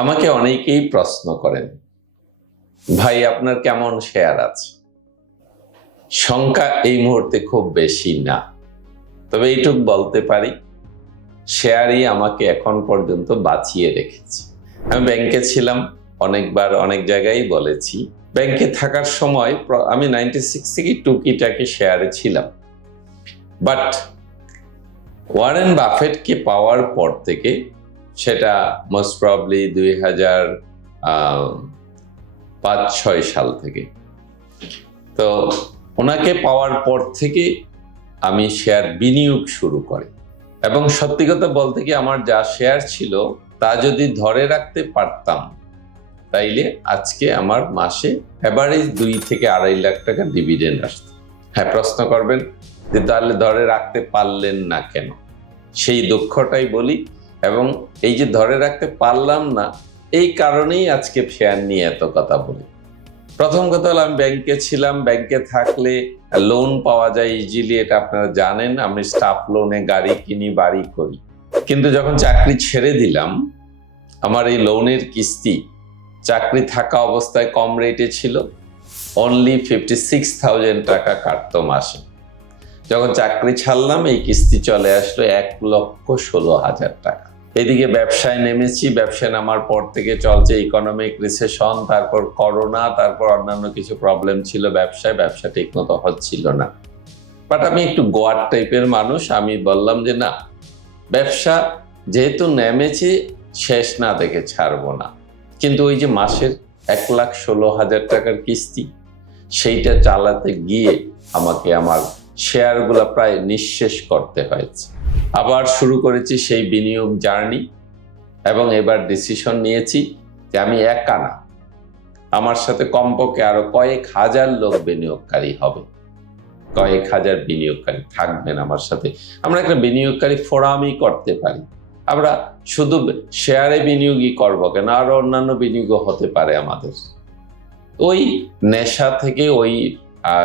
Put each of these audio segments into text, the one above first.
আমাকে অনেকেই প্রশ্ন করেন, ভাই, আপনার কেমন শেয়ার আছে? সংখ্যা এই মুহূর্তে খুব বেশি না। তবে এইটুক বলতে পারি, শেয়ারই আমাকে এখন পর্যন্ত বাঁচিয়ে রেখেছে। আমি ব্যাংকে ছিলাম, অনেকবার অনেক জায়গায় বলেছি। ব্যাংকে থাকার সময় আমি নাইনটি সিক্স থেকে টুকিটাকে শেয়ারে ছিলাম। বাট ওয়ারেন বাফেটকে পাওয়ার পর থেকে সেটা মোস্ট প্রবলি দুই হাজার পাঁচ ছয় সাল থেকে। তো ওনাকে পাওয়ার পর থেকে আমি শেয়ার বিনিয়োগ শুরু করি। এবং সত্যি কথা বলতে কি আমার যা শেয়ার ছিল, তা যদি ধরে রাখতে পারতাম, তাইলে আজকে আমার মাসে অ্যাভারেজ দুই থেকে আড়াই লাখ টাকা ডিভিডেন্ড আসত। হ্যাঁ প্রশ্ন করবেন যে তাহলে ধরে রাখতে পারলেন না কেন? সেই দুঃখটাই বলি এবং এই যে ধরে রাখতে পারলাম না, এই কারণেই আজকে শেয়ার নিয়ে এত কথা বলি। প্রথম কথা হলো, আমি ব্যাংকে ছিলাম, ব্যাংকে থাকলে লোন পাওয়া যায় ইজিলি এটা আপনারা জানেন, আমি স্টাফ লোনে গাড়ি কিনি, বাড়ি করি। কিন্তু যখন চাকরি ছেড়ে দিলাম, আমার এই লোনের কিস্তি চাকরি থাকা অবস্থায় কম রেটে ছিল অনলি ফিফটি সিক্স থাউজেন্ড টাকা কাটতো মাসে। যখন চাকরি ছাড়লাম, এই কিস্তি চলে আসলো এক লক্ষ ষোলো হাজার টাকা। এদিকে ব্যবসায় নেমেছি, ব্যবসায় নামার পর থেকে চলছে ইকোনমিক রিসেশন তারপর করোনা তারপর অন্যান্য কিছু প্রবলেম ছিল ব্যবসায়, ব্যবসা ঠিক মতো হচ্ছিল না। বাট আমি একটু গোয়ার টাইপের মানুষ, আমি বললাম যে না, ব্যবসা যেহেতু নেমেছি, শেষ না দেখে ছাড়বো না। কিন্তু ওই যে মাসের এক লাখ ষোলো হাজার টাকার কিস্তি, সেইটা চালাতে গিয়ে আমাকে আমার শেয়ারগুলো প্রায় নিঃশেষ করতে হয়েছে। আবার শুরু করেছি সেই বিনিয়োগ জার্নি এবং এবার ডিসিশন নিয়েছি যে আমি একা না। আমার সাথে কমপক্ষে আরও কয়েক হাজার লোক বিনিয়োগকারী হবে। কয়েক হাজার বিনিয়োগকারী থাকবেন আমার সাথে। আমরা একটা বিনিয়োগকারী ফোরামই করতে পারি। আমরা শুধু শেয়ারে বিনিয়োগই করব কেন? আরও অন্যান্য বিনিয়োগও হতে পারে আমাদের। ওই নেশা থেকে, ওই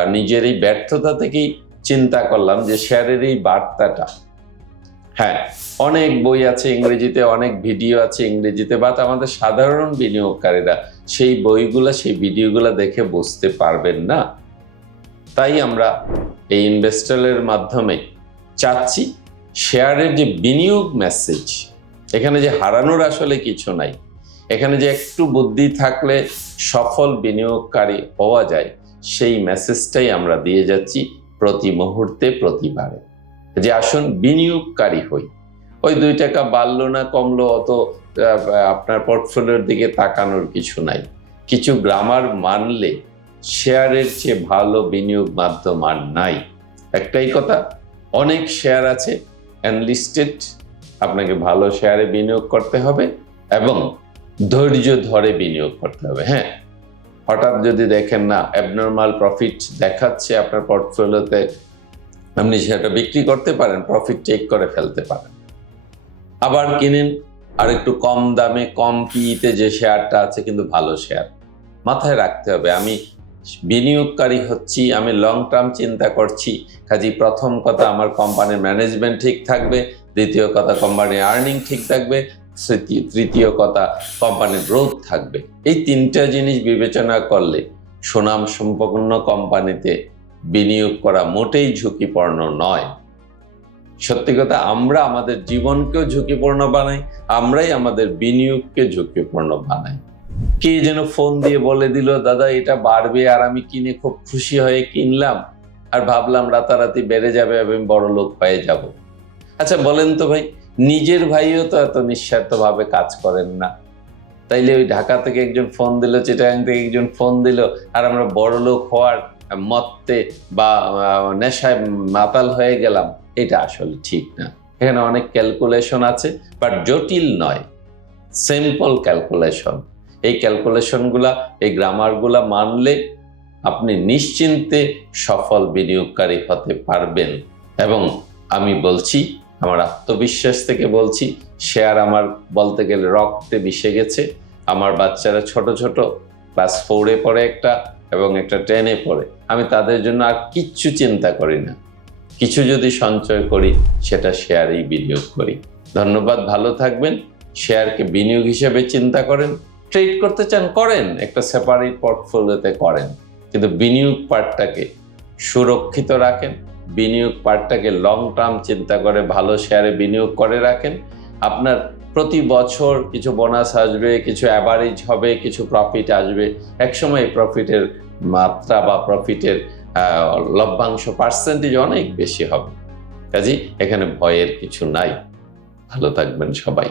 নিজের এই ব্যর্থতা থেকেই চিন্তা করলাম যে শেয়ারের এই বার্তাটা হ্যাঁ অনেক বই আছে ইংরেজিতে, অনেক ভিডিও আছে ইংরেজিতে বাট আমাদের সাধারণ বিনিয়োগকারীরা সেই বইগুলা, সেই ভিডিওগুলো দেখে বুঝতে পারবেন না। তাই আমরা এই ইনভেস্টারের মাধ্যমে চাচ্ছি শেয়ারের যে বিনিয়োগ মেসেজ, এখানে যে হারানোর আসলে কিছু নাই, এখানে যে একটু বুদ্ধি থাকলে সফল বিনিয়োগকারী হওয়া যায়, সেই মেসেজটাই আমরা দিয়ে যাচ্ছি প্রতি মুহূর্তে, প্রতিবারে। যে আসুন বিনিয়োগকারী হই। ওই দুই টাকা বাড়লো না, কমলো, অত আপনার পোর্টফোলিওর দিকে তাকানোর কিছু নাই। কিছু গ্রামার মানলে শেয়ারের চেয়ে ভালো বিনিয়োগ মাধ্যম আর নাই। একটাই কথা, অনেক শেয়ার আছে অ্যানলিস্টেড আপনাকে ভালো শেয়ারে বিনিয়োগ করতে হবে এবং ধৈর্য ধরে বিনিয়োগ করতে হবে হ্যাঁ? হঠাৎ যদি দেখেন না অ্যাবনর্মাল প্রফিট দেখাচ্ছে আপনার পোর্টফোলিওতে আপনি সেটা বিক্রি করতে পারেন প্রফিট টেক করে ফেলতে পারেন। আবার কিনেন আর একটু কম দামে, কম পিইতে যে শেয়ারটা আছে কিন্তু ভালো শেয়ার। মাথায় রাখতে হবে, আমি বিনিয়োগকারী হচ্ছি, আমি লং টার্ম চিন্তা করছি কাজী প্রথম কথা আমার কোম্পানির ম্যানেজমেন্ট ঠিক থাকবে, দ্বিতীয় কথা কোম্পানির আর্নিং ঠিক থাকবে তৃতীয় কথা কোম্পানির গ্রোথ থাকবে। এই তিনটা জিনিস বিবেচনা করলে সুনাম সম্পন্ন কোম্পানিতে বিনিয়োগ করা মোটেই ঝুঁকিপূর্ণ নয়। সত্যি কথা, আমরা আমাদের জীবনকেও ঝুঁকিপূর্ণ বানাই, আমরাই আমাদের বিনিয়োগকে ঝুঁকিপূর্ণ বানাই। কে যেন ফোন দিয়ে বলে দিল, দাদা, এটা বাড়বে আর আমি কিনে খুব খুশি হয়ে কিনলাম। আর ভাবলাম, রাতারাতি বেড়ে যাবে এবং বড় লোক পেয়ে যাব। আচ্ছা বলেন তো ভাই, নিজের ভাইও তো এত নিঃস্বার্থভাবে কাজ করেন না। তাইলে ওই ঢাকা থেকে একজন ফোন দিল, চিটাগাং থেকে একজন ফোন দিল, আর আমরা বড় লোক হওয়ার মত্তে বা নেশায় মাতাল হয়ে গেলাম, এটা আসলে ঠিক না। এখানে অনেক ক্যালকুলেশন আছে বাট জটিল নয়। সিম্পল ক্যালকুলেশন এই ক্যালকুলেশনগুলা এই গ্রামারগুলা মানলে আপনি নিশ্চিন্তে সফল বিনিয়োগকারী হতে পারবেন। এবং আমি বলছি, আমার আত্মবিশ্বাস থেকে বলছি শেয়ার আমার বলতে গেলে রক্তে মিশে গেছে। আমার বাচ্চারা ছোট ছোট ক্লাস ফোরে পড়ে একটা এবং একটা টেনে পড়ে। আমি তাদের জন্য আর কিচ্ছু চিন্তা করি না। কিছু যদি সঞ্চয় করি, সেটা শেয়ারেই বিনিয়োগ করি। ধন্যবাদ, ভালো থাকবেন। শেয়ারকে বিনিয়োগ হিসেবে চিন্তা করেন। ট্রেড করতে চান, করেন। একটা সেপারেট পোর্টফোলিওতে করেন। কিন্তু বিনিয়োগ পার্টটাকে সুরক্ষিত রাখেন। বিনিয়োগ পার্টটাকে লং টার্ম চিন্তা করে ভালো শেয়ারে বিনিয়োগ করে রাখেন। আপনার প্রতি বছর কিছু বোনাস আসবে, কিছু অ্যাভারেজ হবে, কিছু প্রফিট আসবে। একসময় এই প্রফিটের মাত্রা বা প্রফিটের লভ্যাংশ পার্সেন্টেজ অনেক বেশি হবে। কাজে এখানে ভয়ের কিছু নাই। ভালো থাকবেন সবাই।